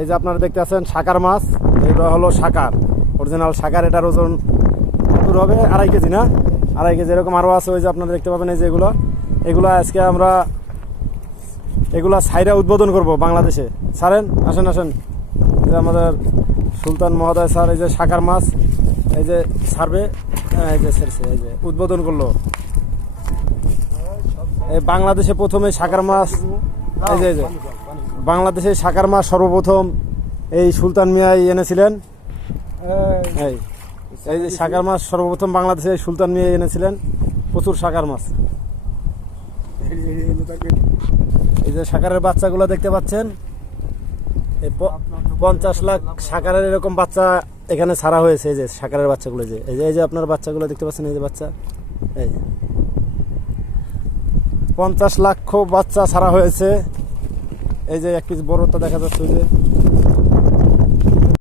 এই যে আপনারা দেখতে পাচ্ছেন শাকার মাছ, এটা হলো শাকার, অরিজিনাল শাকার। এটার ওজন কত হবে? 2.5 কেজি না? 2.5 কেজি। এরকম আরও আছে, ওই যে আপনারা দেখতে পাবেন এই যে এগুলো আজকে আমরা এগুলা ছাইরা উদ্বোধন করব বাংলাদেশে। ছাড়েন, আসেন আসেন। এই যে আমাদের সুলতান মহোদয় স্যার, এই যে শাকার মাছ এই যে ছাড়বে, এই যে ছেড়ছে, এই যে উদ্বোধন করলো। এই বাংলাদেশে প্রথমে শাকার মাছ, এই যে বাংলাদেশে শাকার মাছ সর্বপ্রথম এই সুলতান মিয়াই এনেছিলেন। এই যে শাকার মাছ সর্বপ্রথম বাংলাদেশে সুলতান মিয়াই এনেছিলেন, প্রচুর শাকার মাছ। এই যে শাকারের বাচ্চাগুলো দেখতে পাচ্ছেন, এই 50 লাখ শাকারের এরকম বাচ্চা এখানে ছাড়া হয়েছে। এই যে শাকারের বাচ্চাগুলো, এই যে আপনার বাচ্চাগুলো দেখতে পাচ্ছেন, এই যে বাচ্চা, এই 50 লাখ বাচ্চা ছাড়া হয়েছে। এই যে এক পিস বড়টা দেখা যাচ্ছে, ওই যে